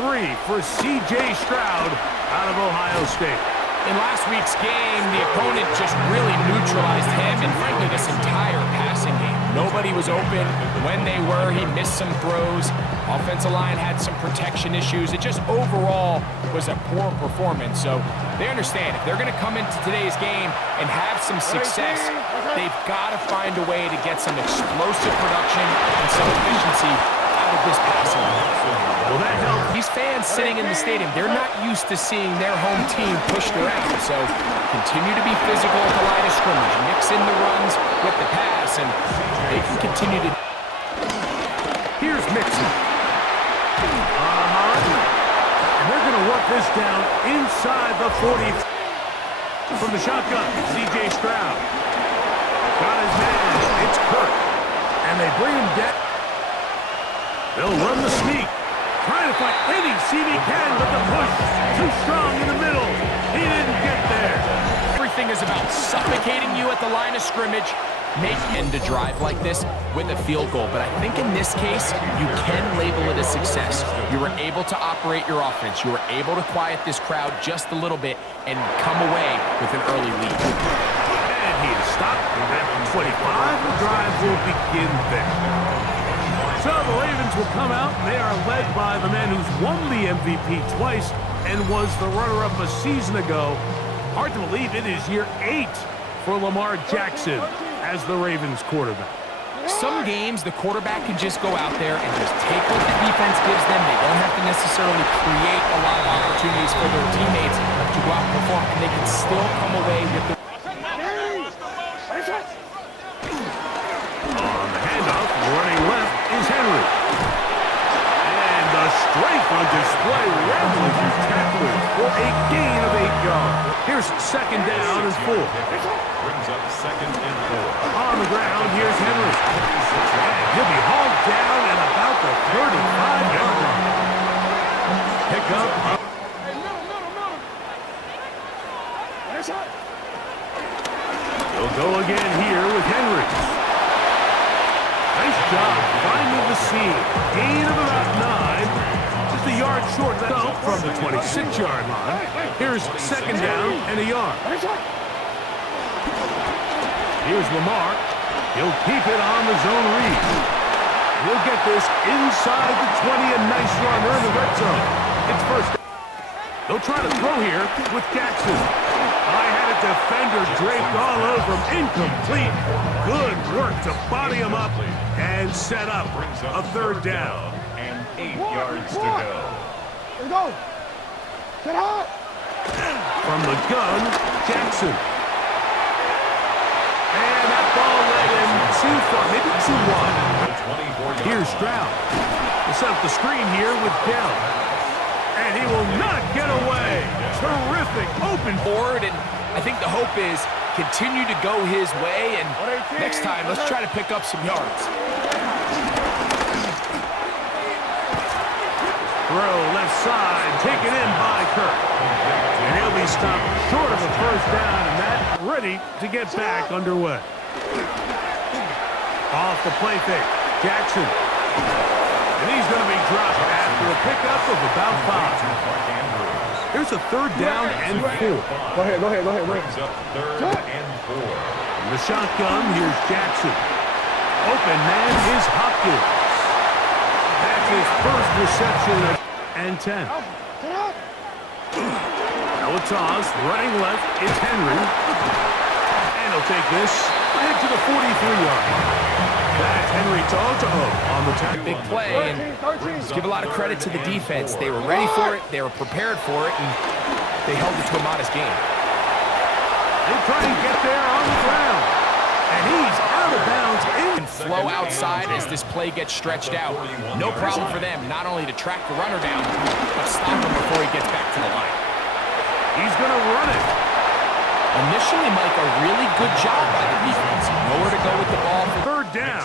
3 for C.J. Stroud out of Ohio State. In last week's game, the opponent just really neutralized him and, frankly, this entire passing game. Nobody was open. When they were, he missed some throws. Offensive line had some protection issues. It just overall was a poor performance. So they understand if they're going to come into today's game and have some success, they've got to find a way to get some explosive production and some efficiency out of this passing game. Well, that helped. These fans sitting in the stadium, they're not used to seeing their home team pushed around. So continue to be physical at the line of scrimmage. Mix in the runs with the pass, and they can continue to... Here's Mixon. And they're going to work this down inside the 40. From the shotgun, C.J. Stroud. Got his man. It's Kirk. And they bring him down. They'll run the sneak. Trying to find any seam he can, but the push too strong in the middle. He didn't get there. Everything is about suffocating you at the line of scrimmage, make end a drive like this with a field goal. But I think in this case, you can label it a success. You were able to operate your offense. You were able to quiet this crowd just a little bit and come away with an early lead. And he is stopped at 25. The drive will begin there. So the Ravens will come out, and they are led by the man who's won the MVP twice and was the runner-up a season ago. Hard to believe it is year 8 for Lamar Jackson as the Ravens quarterback. Some games, the quarterback can just go out there and just take what the defense gives them. They don't have to necessarily create a lot of opportunities for their teammates to go out and perform, and they can still come away with the... On the handoff, running left is Henry. And the strength on display, rambling through tacklers for a gain of 8 yards. Here's second down and 4. Brings up second and 4. On the ground, here's Henry. And he'll be hauled down at about the 35-yard line. Pick up. He'll go again here with Henry. Nice job finding the seam. Gain of about 9. Just a yard short of that from the 26-yard line. Here's second down and a yard. Here's Lamar. He'll keep it on the zone read. He'll get this inside the 20. A nice run. They're in the red zone. It's first. They'll try to throw here with Jackson. I had a defender draped all over him. Incomplete. Good work to body him up and set up a third down. And 8 yards to go. Here we go. Get hot. From the gun, Jackson. And that ball led him too far, maybe too wide. Here's Stroud. He'll set up the screen here with Dell. And he will not get away. Terrific open forward, and I think the hope is continue to go his way, and next time, let's try to pick up some yards. Throw left side, taken in by Kirk. And he'll be stopped short of a first down, and that ready to get back underway. Off the play fake, Jackson. And he's going to be dropped after a pickup of about 5. Here's a third down and 4. Go ahead. Brings up third and 4. In the shotgun, here's Jackson. Open man is Hopkins. That's his first reception and 10. Now a toss, running left, it's Henry. And he'll take this ahead to the 43-yard. That's Henry on the tackle. Big play, and give a lot of credit to the defense. They were ready for it, they were prepared for it, and they held it to a modest game. They try to get there on the ground. And he's out of bounds. And flow outside as this play gets stretched out. No problem for them, not only to track the runner down, but stop him before he gets back to the line. He's going to run it. Initially, Mike, a really good job by the defense. Nowhere to go with the ball. Third down.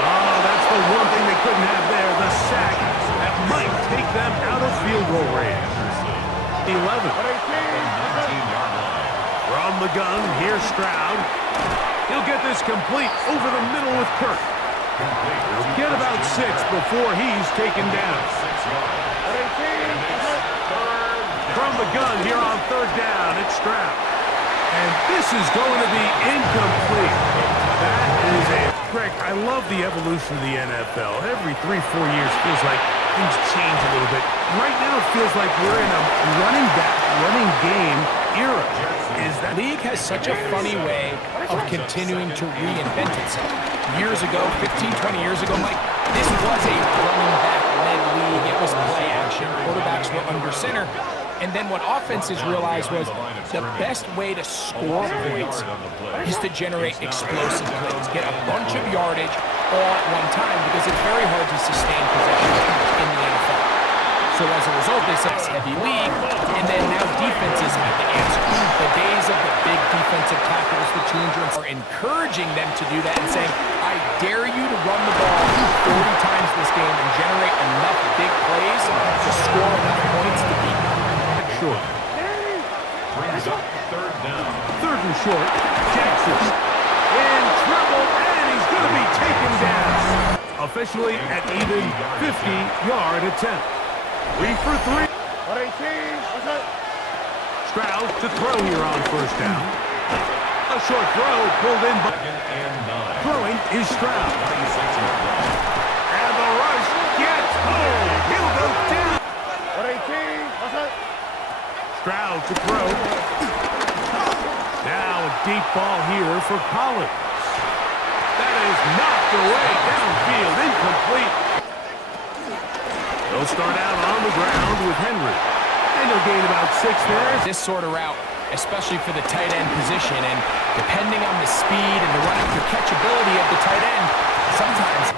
Oh, that's the one thing they couldn't have there, the sack that might take them out of field goal range. 11. From the gun, here's Stroud. He'll get this complete over the middle with Kirk. He'll get about 6 before he's taken down. 6 yards. And it's third From the gun here on 3rd down, it's Stroud. And this is going to be incomplete. That is a... Greg, I love the evolution of the NFL. Every 3-4 years feels like things change a little bit. Right now it feels like we're in a running back, running game era. The league has such a funny way of continuing to reinvent itself. Years ago, 15, 20 years ago, Mike, this was a running back-led league. It was play action. Quarterbacks were under center. And then what offenses realized was the best way to score points is to generate explosive plays, get a bunch of yardage all at one time, because it's very hard to sustain possession in the NFL. So as a result, they said it's a heavy league, and then now defenses have to answer. The days of the big defensive tackles, the teams are encouraging them to do that and saying, I dare you to run the ball 40 times this game and generate enough big plays to score enough points to beat them. Short. brings up 3rd down. 3rd and short. Jackson in trouble, and he's going to be taken down. Officially at even 50-yard attempt. 3 for 3. Stroud to throw here on 1st down. A short throw pulled in by... 2nd and 9. Throwing is Stroud. 96 yards. And the rush gets home. He'll go down. Stroud to throw. Now a deep ball here for Collins. That is knocked away downfield, incomplete. They'll start out on the ground with Henry. And they'll gain about 6 there. This sort of route, especially for the tight end position, and depending on the speed and the run after catchability of the tight end, sometimes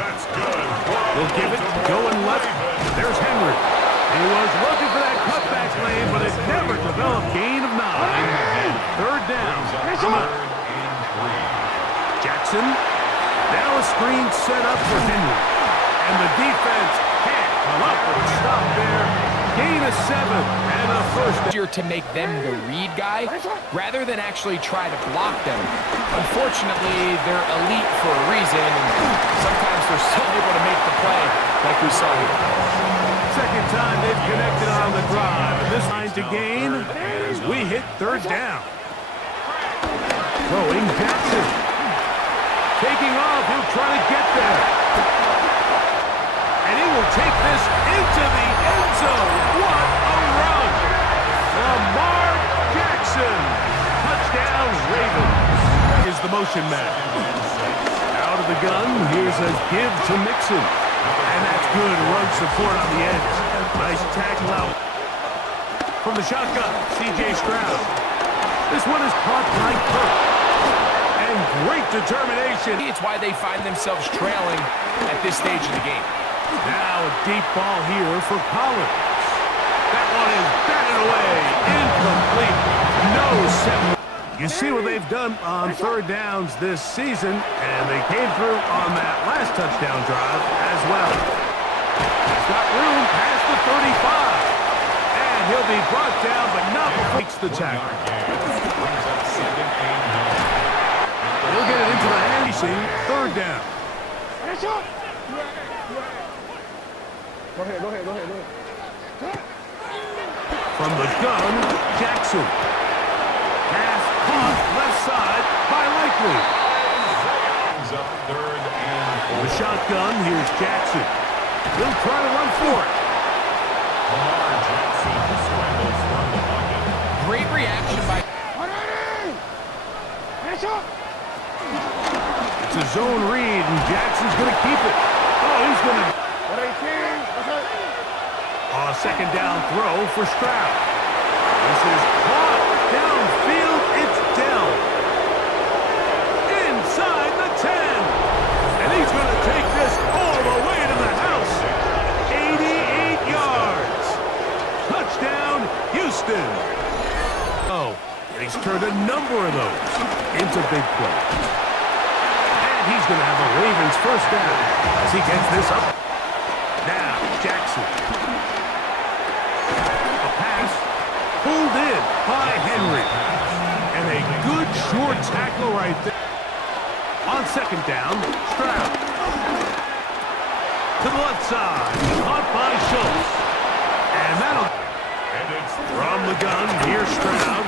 That's good. They'll give it going left. There's Henry. He was looking for that cutback lane, but it never developed. Gain of 9. 3rd down. Come on. Jackson. Now a screen set up for Henry. And the defense can't come up with a stop there. Gain of 7 and a 1st down. easier to make them the read guy rather than actually try to block them. Unfortunately, they're elite for a reason, and sometimes they're still able to make the play like we saw here. 2nd time they've connected on the drive. And this line to gain as we hit 3rd down. Throwing Jackson. Taking off, he'll try to get there. And he will take this into the end zone. What a run! Lamar Jackson. Touchdown, Ravens. Is the motion man. Out of the gun, here's a give to Mixon. And that's good run support on the edge. Nice tackle out. From the shotgun, C.J. Stroud. This one is caught by Kirk. And great determination. It's why they find themselves trailing at this stage of the game. Now a deep ball here for Collins. That one is batted away. Incomplete. No set. You see what they've done on 3rd downs this season, and they came through on that last touchdown drive as well. He's got room past the 35. And he'll be brought down, but not before he makes the tackle. Brings up 2nd and 9. He'll get it into the hand. 3rd down. Go ahead. From the gun, Jackson. Pass caught left side by Likely. Brings up 3rd and 4. The shotgun, here's Jackson. He'll try to run for it. Lamar Jackson scrambles from the pocket. Great reaction by... It's a zone read, and Jackson's going to keep it. Oh, he's going to... On a 2nd down throw for Stroud. This is caught downfield. It's Dell. Inside the 10. And he's going to take this all the way to the house. 88 yards. Touchdown, Houston. Oh, and he's turned a number of those into big plays. And he's going to have a Ravens 1st down as he gets this up. Now, Jackson. A pass pulled in by Henry. And a good short tackle right there. On 2nd down, Stroud. side. Caught by Schultz. And that'll... From the gun, here's Stroud.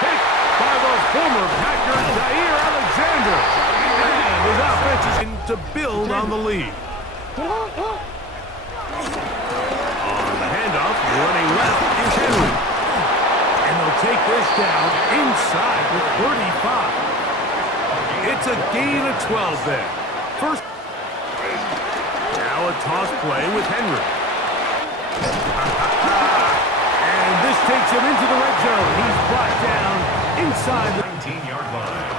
Picked by the former Packer, Jair Alexander. And his offense is in to build on the lead. On the handoff, running left is Henry. And they'll take this down inside the 35. It's a gain of 12 there. First. Now a toss play with Henry. And this takes him into the red zone. He's brought down inside the 19-yard line.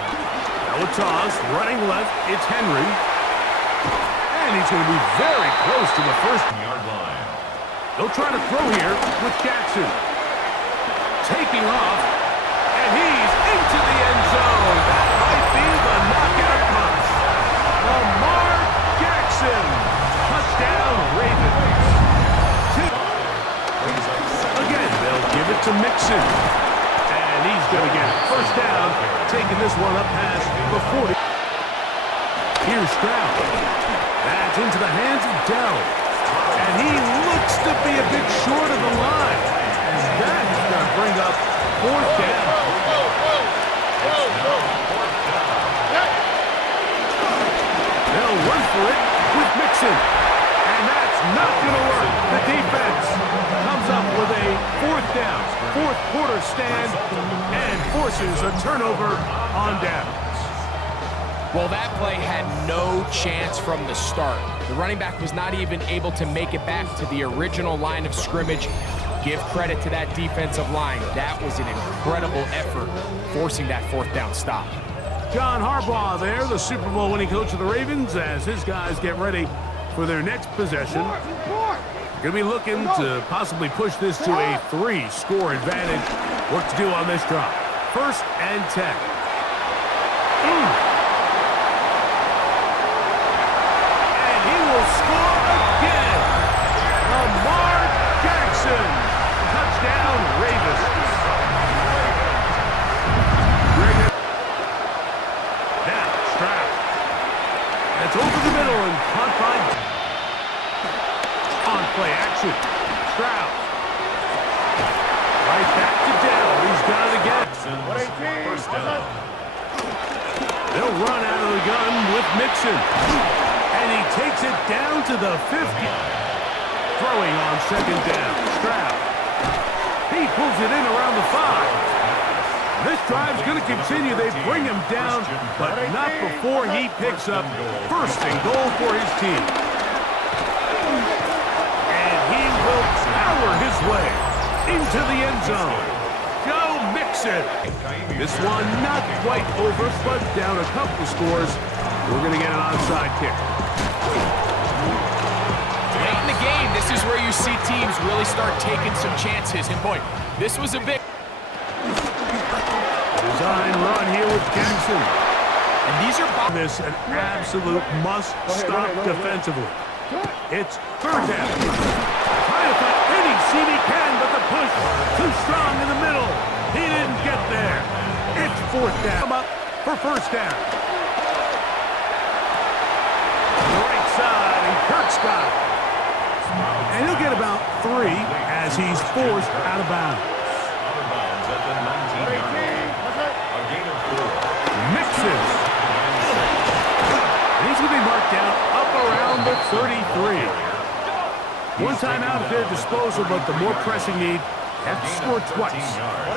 Now a toss, running left, it's Henry. And he's going to be very close to the first-yard line. They'll try to throw here with Jackson. Taking off, and he's into the end zone. That might be the knockout punch. Lamar Jackson. Touchdown, Ravens. Again, they'll give it to Mixon. And he's going to get first down, taking this one up past the 40. Here's Stroud. That's into the hands of Dell. And he looks to be a bit short of the line. And that is going to bring up fourth down. They'll run for it with Mixon. And that's not going to work. The defense comes up with a fourth down, fourth quarter stand, and forces a turnover on downs. Well, that play had no chance from the start. The running back was not even able to make it back to the original line of scrimmage. Give credit to that defensive line. That was an incredible effort, forcing that fourth down stop. John Harbaugh there, the Super Bowl winning coach of the Ravens, as his guys get ready for their next possession. Going to be looking to possibly push this to a 3-score advantage. What to do on this drive. First and 10. And he will score again. Lamar Jackson. Touchdown, Ravens. Now, Stroud. That's over the middle and caught by... On play action. Stroud. Right back to Dell. He's got it again. First down. They'll run out of the gun with Mixon. And he takes it down to the 50. Throwing on second down. Stroud. He pulls it in around the 5. This drive's going to continue. They bring him down, but not before he picks up first and goal for his team. And he will power his way into the end zone. Joe Mixon. This one not quite over, but down a couple scores. We're going to get an onside kick. Late in the game, this is where you see teams really start taking some chances. And boy, this was a big... Design run here with Jackson. And these are... This an absolute must-stop defensively. It's third down. Trying to find any seam he can, but the push too strong in the middle. He didn't get there. It's fourth down. Come up for first down. The right side, and Kirk's got it. And he'll get about 3 as he's forced out of bounds. Out of bounds at the 19-yard line. A gain of 4. Mixon. And he's going to be marked down up around the 33. One timeout at their disposal, but the more pressing need, have to score twice.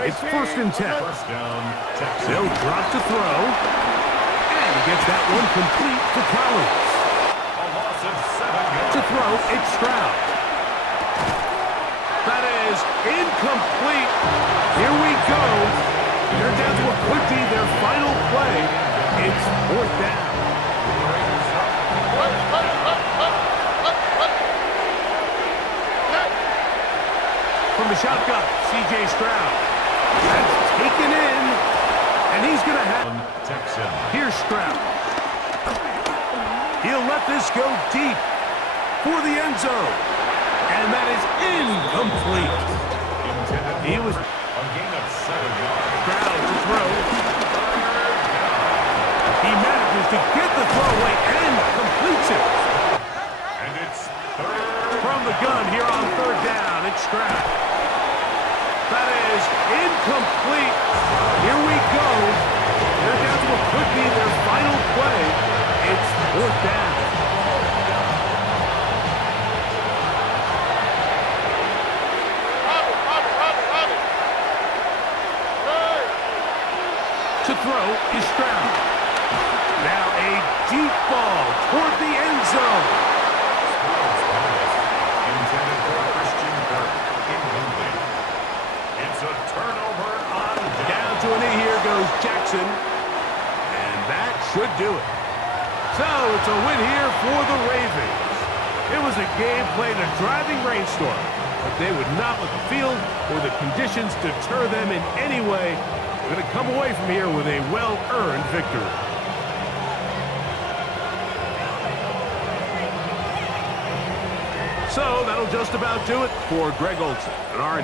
It's first and 10. First down, Texans. They'll drop to throw. And he gets that one complete to Collins. A loss of 7 yards. To throw, it's Stroud. That is incomplete. Here we go. They're down to what could be their final play. It's fourth down. From the shotgun, C.J. Stroud. That's taken in, and he's going to have... Texans. Here's Stroud. He'll let this go deep for the end zone. And that is incomplete. He was... A gain of 7 yards. Stroud to throw. He manages to get the throw away and completes it. gun here on third down. It's Stroud. That is incomplete. Here we go. They're down to what could be their final play. It's fourth down. To throw is Stroud. Now a deep ball toward the end zone. Intended for Christian Kirk. Incomplete. It's a turnover on Down to a knee. Here goes Jackson. And that should do it. So it's a win here for the Ravens. It was a game played in a driving rainstorm, but they would not let the field or the conditions deter them in any way. They're going to come away from here with a well-earned victory. So that'll just about do it for Greg Olson and our